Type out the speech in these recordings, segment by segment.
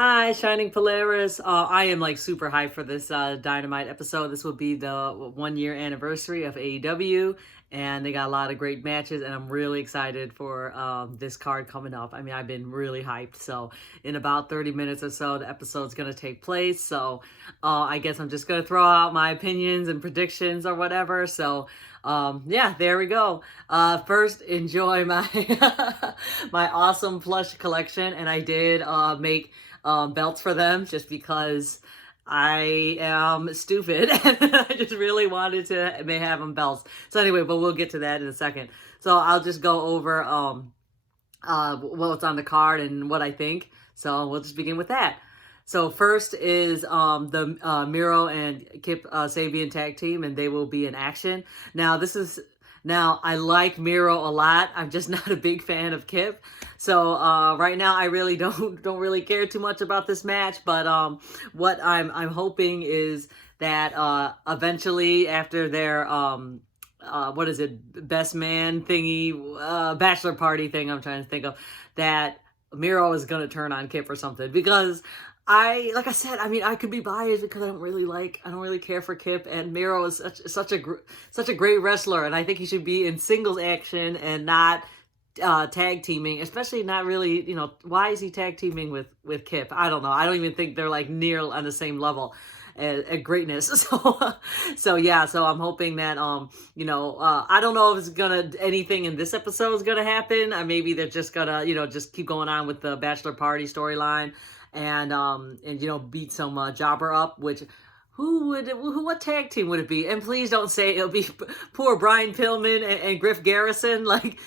Hi, Shining Polaris. I am like super hyped for this Dynamite episode. This will be the 1 year anniversary of AEW, and they got a lot of great matches, and I'm really excited for this card coming up. I mean, I've been really hyped. So, in about 30 minutes or so, the episode's going to take place. So, I guess I'm just going to throw out my opinions and predictions or whatever. So, yeah, there we go. First, enjoy my my awesome plush collection, and I did make belts for them just because I am stupid and I just really wanted to may have them belts. So anyway, but we'll get to that in a second. So I'll just go over what's on the card and what I think. So we'll just begin with that. So first is the Miro and Kip Sabian tag team, and they will be in action. Now I like Miro a lot. I'm just not a big fan of Kip. So right now I really don't really care too much about this match. But what I'm hoping is that eventually after their what is it, best man thingy, bachelor party thing I'm trying to think of, that Miro is gonna turn on Kip or something, because like I said, I mean, I could be biased because I don't really care for Kip, and Miro is such a great wrestler, and I think he should be in singles action and not tag teaming, especially not really, why is he tag teaming with Kip? I don't know. I don't even think they're like near on the same level at greatness. So yeah, so I'm hoping that I don't know if it's gonna anything in this episode is gonna happen. Maybe they're just gonna just keep going on with the bachelor party storyline, and beat some jobber up, which what tag team would it be? And please don't say it'll be poor Brian Pillman and Griff Garrison. Like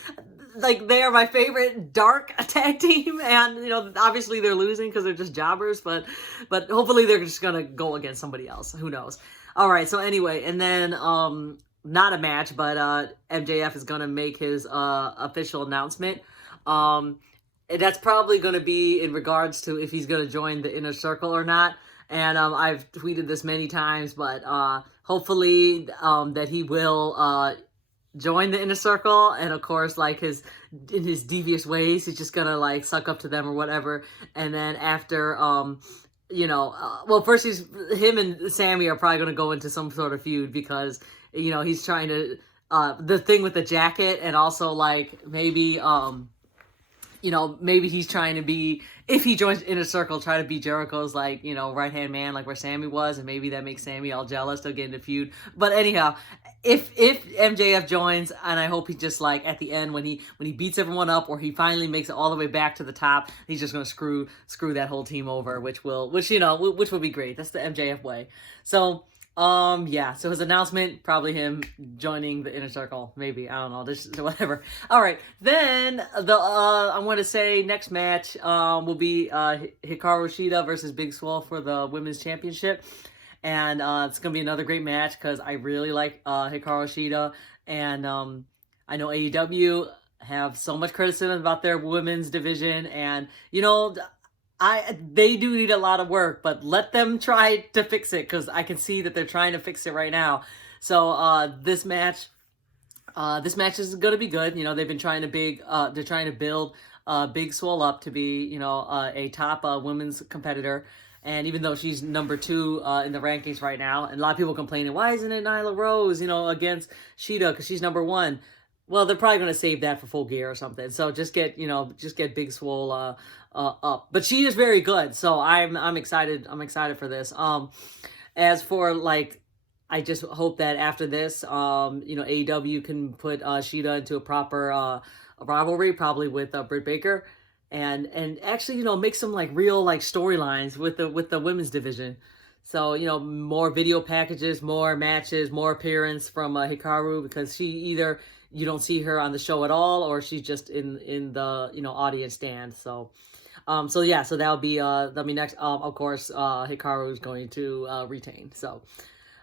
they are my favorite dark tag team, and obviously they're losing because they're just jobbers, but hopefully they're just gonna go against somebody else. Who knows? All right, so anyway, and then not a match, but MJF is gonna make his official announcement. That's probably going to be in regards to if he's going to join the Inner Circle or not. And I've tweeted this many times, but hopefully that he will join the Inner Circle. And of course, like in his devious ways, he's just going to like suck up to them or whatever. And then after, well, first him and Sammy are probably going to go into some sort of feud because, he's trying to, the thing with the jacket, and also like maybe, maybe he's trying to be, if he joins Inner Circle, try to be Jericho's like, right-hand man, like where Sammy was, and maybe that makes Sammy all jealous. They'll get in a feud. But anyhow, if MJF joins, and I hope he just like at the end when he beats everyone up, or he finally makes it all the way back to the top, he's just gonna screw that whole team over, which will be great. That's the MJF way. So yeah, so his announcement, probably him joining the Inner Circle, maybe, I don't know, just whatever. All right, then I want to say next match will be Hikaru Shida versus Big Swole for the Women's Championship, and it's gonna be another great match because I really like Hikaru Shida, and I know AEW have so much criticism about their women's division, and they do need a lot of work, but let them try to fix it, because I can see that they're trying to fix it right now. So this match is going to be good. They've been trying to build Big Swole up to be a top women's competitor. And even though she's number 2 in the rankings right now, and a lot of people complaining, why isn't it Nyla Rose against Shida because she's number 1? Well, they're probably going to save that for Full Gear or something. So just get Big Swole up. But she is very good, so I'm excited. I'm excited for this. As for like, I just hope that after this, AEW can put Shida into a proper rivalry, probably with Britt Baker, and actually make some like real like storylines with the women's division. So more video packages, more matches, more appearance from Hikaru, because she either you don't see her on the show at all, or she's just in the audience stand. So yeah, so that'll be next. Of course, Hikaru is going to retain. So,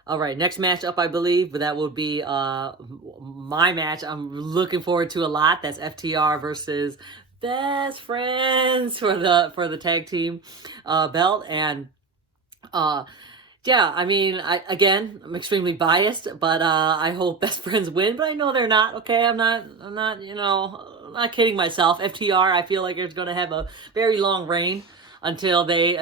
all right, next match up, I believe, but that will be my match. I'm looking forward to a lot. That's FTR versus Best Friends for the tag team belt, and yeah, I mean, I'm extremely biased, but I hope Best Friends win, but I know they're not. Okay, I'm not, I'm not kidding myself. FTR, I feel like it's going to have a very long reign. until they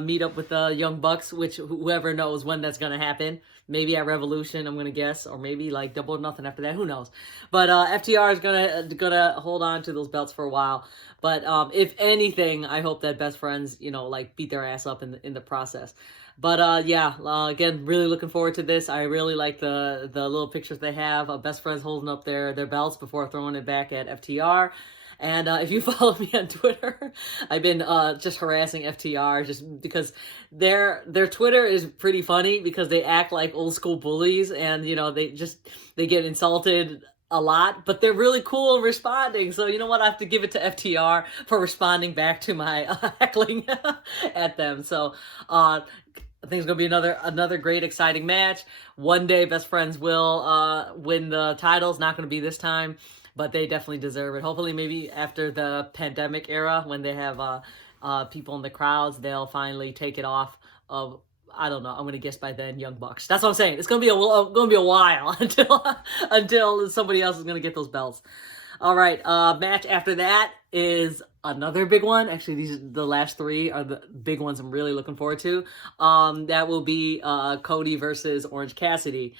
meet up with the Young Bucks, which whoever knows when that's gonna happen. Maybe at Revolution, I'm gonna guess, or maybe like Double or Nothing after that. Who knows? But FTR is gonna hold on to those belts for a while. But if anything, I hope that Best Friends, like beat their ass up in the process. But yeah, again, really looking forward to this. I really like the little pictures they have of Best Friends holding up their belts before throwing it back at FTR. And if you follow me on Twitter, I've been just harassing FTR just because their Twitter is pretty funny because they act like old school bullies, and they get insulted a lot, but they're really cool responding. So you know what? I have to give it to FTR for responding back to my heckling at them. So I think it's gonna be another great, exciting match. One day, Best Friends will win the titles. Not gonna be this time, but they definitely deserve it. Hopefully, maybe after the pandemic era, when they have people in the crowds, they'll finally take it off of. I don't know. I'm gonna guess by then, Young Bucks. That's what I'm saying. It's gonna be a while until somebody else is gonna get those belts. All right. Match after that is another big one. Actually, the last three are the big ones I'm really looking forward to. That will be Cody versus Orange Cassidy.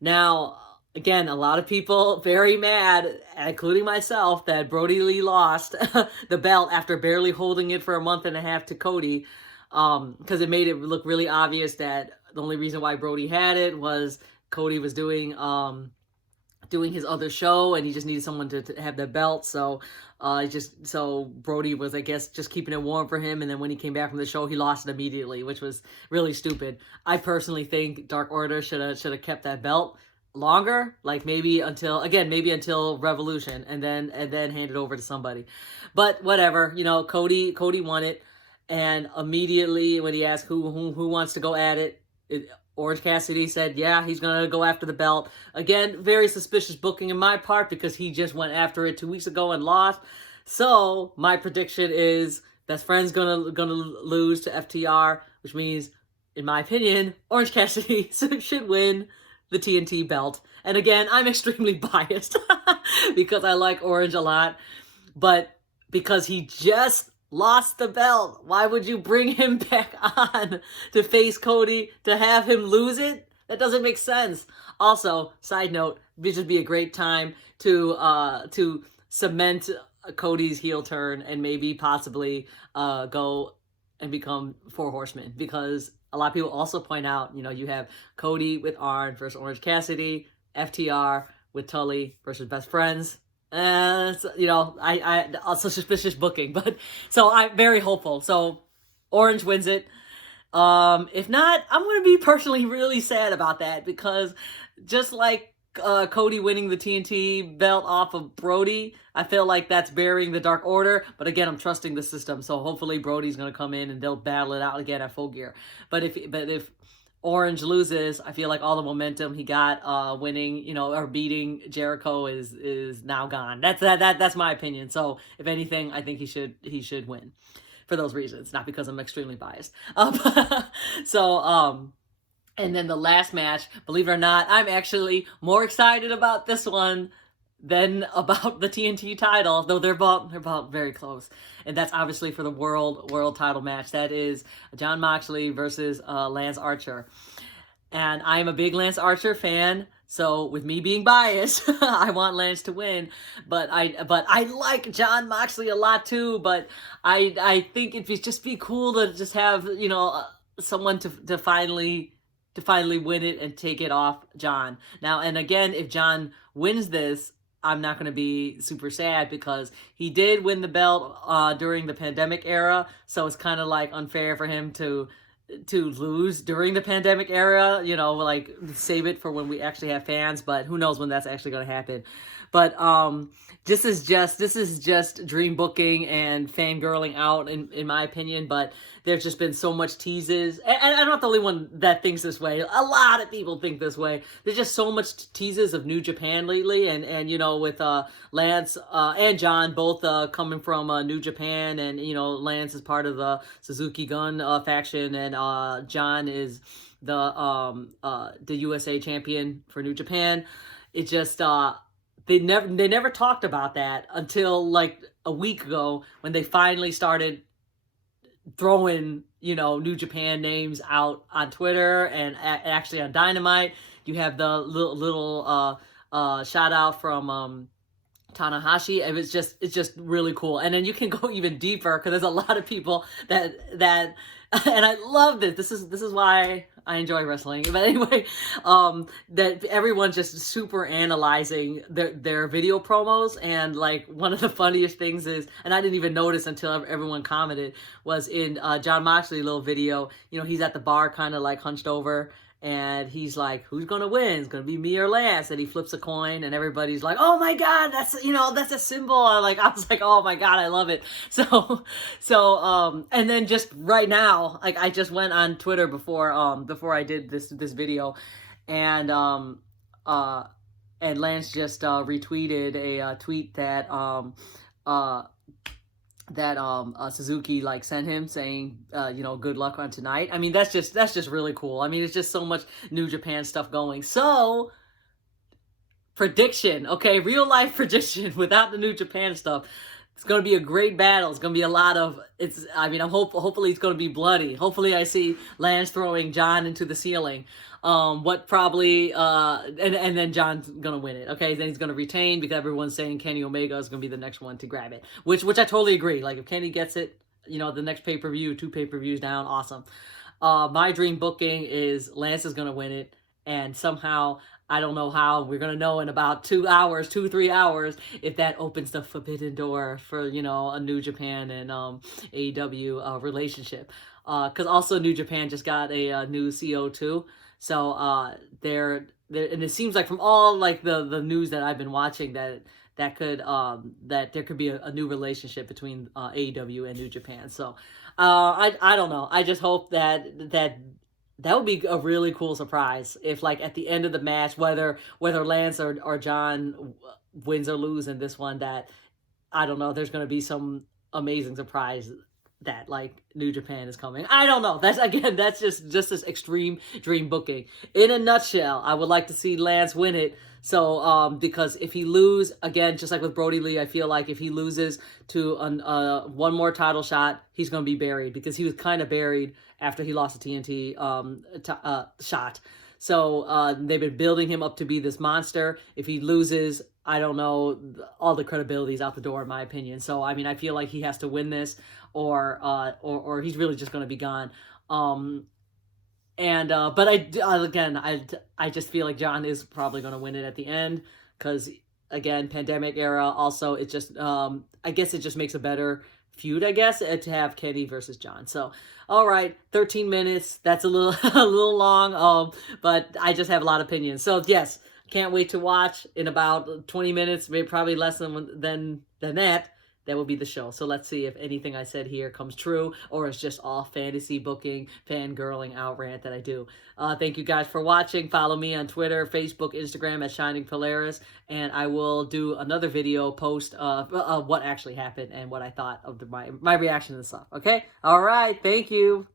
Now, again, a lot of people very mad, including myself, that Brody Lee lost the belt after barely holding it for a month and a half to Cody, because it made it look really obvious that the only reason why Brody had it was Cody was doing his other show and he just needed someone to have that belt. So Brody was, I guess, just keeping it warm for him. And then when he came back from the show, he lost it immediately, which was really stupid. I personally think Dark Order should have kept that belt longer, like maybe until Revolution, and then hand it over to somebody. But whatever, Cody won it, and immediately when he asked who wants to go at it, Orange Cassidy said, yeah, he's gonna go after the belt. Again, very suspicious booking in my part because he just went after it 2 weeks ago and lost. So my prediction is Best Friend's gonna lose to FTR, which means, in my opinion, Orange Cassidy should win the TNT belt. And again, I'm extremely biased because I like Orange a lot, but because he just lost the belt, why would you bring him back on to face Cody to have him lose it? That doesn't make sense. Also, side note, this would be a great time to cement Cody's heel turn and maybe possibly go and become 4 Horsemen, because a lot of people also point out, you have Cody with Arn versus Orange Cassidy, FTR with Tully versus Best Friends. I also suspicious booking, but so I'm very hopeful. So Orange wins it. If not, I'm going to be personally really sad about that, because just like Cody winning the TNT belt off of Brody, I feel like that's burying the Dark Order. But again, I'm trusting the system, so hopefully Brody's going to come in and they'll battle it out again at Full Gear. But if Orange loses, I feel like all the momentum he got winning, or beating Jericho is now gone. That's my opinion. So if anything, I think he should win for those reasons, not because I'm extremely biased. And then the last match, believe it or not, I'm actually more excited about this one than about the TNT title, though they're both very close. And that's obviously for the world title match. That is Jon Moxley versus Lance Archer. And I'm a big Lance Archer fan, so with me being biased, I want Lance to win. But I like Jon Moxley a lot too. But I think it'd just be cool to just have someone to finally win it and take it off Jon. Now, and again, if Jon wins this, I'm not going to be super sad because he did win the belt during the pandemic era. So it's kind of like unfair for him to lose during the pandemic era, like save it for when we actually have fans, but who knows when that's actually going to happen. But this is just dream booking and fangirling out in my opinion, but there's just been so much teases, and I'm not the only one that thinks this way. A lot of people think this way. There's just so much teases of New Japan lately, and with Lance and Jon both coming from New Japan, and Lance is part of the Suzuki Gun faction, and Jon is the USA champion for New Japan. It just they never talked about that until like a week ago when they finally started throwing, New Japan names out on Twitter and actually on Dynamite. You have the little shout out from Tanahashi. It's just really cool. And then you can go even deeper because there's a lot of people that and I love this. This is why I enjoy wrestling. But anyway, that everyone's just super analyzing their video promos. And like one of the funniest things is, and I didn't even notice until everyone commented, was in John Moxley's little video. He's at the bar kind of like hunched over, and he's like, who's going to win? It's going to be me or Lance. And he flips a coin, and everybody's like, oh my God, that's a symbol. I was like, oh my God, I love it. And then just right now, like I just went on Twitter before I did this video, and Lance just retweeted a tweet that Suzuki like sent him saying, good luck on tonight. I mean, that's just really cool. I mean, it's just so much New Japan stuff going. So, prediction, okay, real life prediction without the New Japan stuff. It's going to be a great battle. It's going to be a lot of, hopefully it's going to be bloody. Hopefully I see Lance throwing John into the ceiling. And then John's going to win it. Okay. Then he's going to retain because everyone's saying Kenny Omega is going to be the next one to grab it, which I totally agree. Like if Kenny gets it, the next pay-per-view, 2 pay-per-views down. Awesome. My dream booking is Lance is going to win it. And somehow, I don't know how, we're going to know in about 3 hours, if that opens the forbidden door for, a New Japan and AEW relationship. Because also New Japan just got a new CO too. So they're, and it seems like from all like the news that I've been watching that there could be a new relationship between AEW and New Japan. So I don't know. I just hope that would be a really cool surprise if, like, at the end of the match, whether Lance or John wins or lose in this one, that, I don't know, there's going to be some amazing surprise that, like, New Japan is coming. I don't know. That's just this extreme dream booking. In a nutshell, I would like to see Lance win it. So, because if he lose, again, just like with Brody Lee, I feel like if he loses to one more title shot, he's going to be buried because he was kind of buried after he lost the TNT shot. So they've been building him up to be this monster. If he loses, I don't know, all the credibility's out the door, in my opinion. So, I mean, I feel like he has to win this or he's really just going to be gone. But I just feel like John is probably going to win it at the end because, again, pandemic era. Also, it just, I guess it just makes a better feud, I guess, to have Kenny versus John. So, all right, 13 minutes. That's a little, a little long, but I just have a lot of opinions. So, yes, can't wait to watch in about 20 minutes, maybe probably less than that. That will be the show. So let's see if anything I said here comes true or it's just all fantasy booking, fangirling out rant that I do. Thank you guys for watching. Follow me on Twitter, Facebook, Instagram at Shining Polaris. And I will do another video post of what actually happened and what I thought of my reaction to the stuff. Okay? All right. Thank you.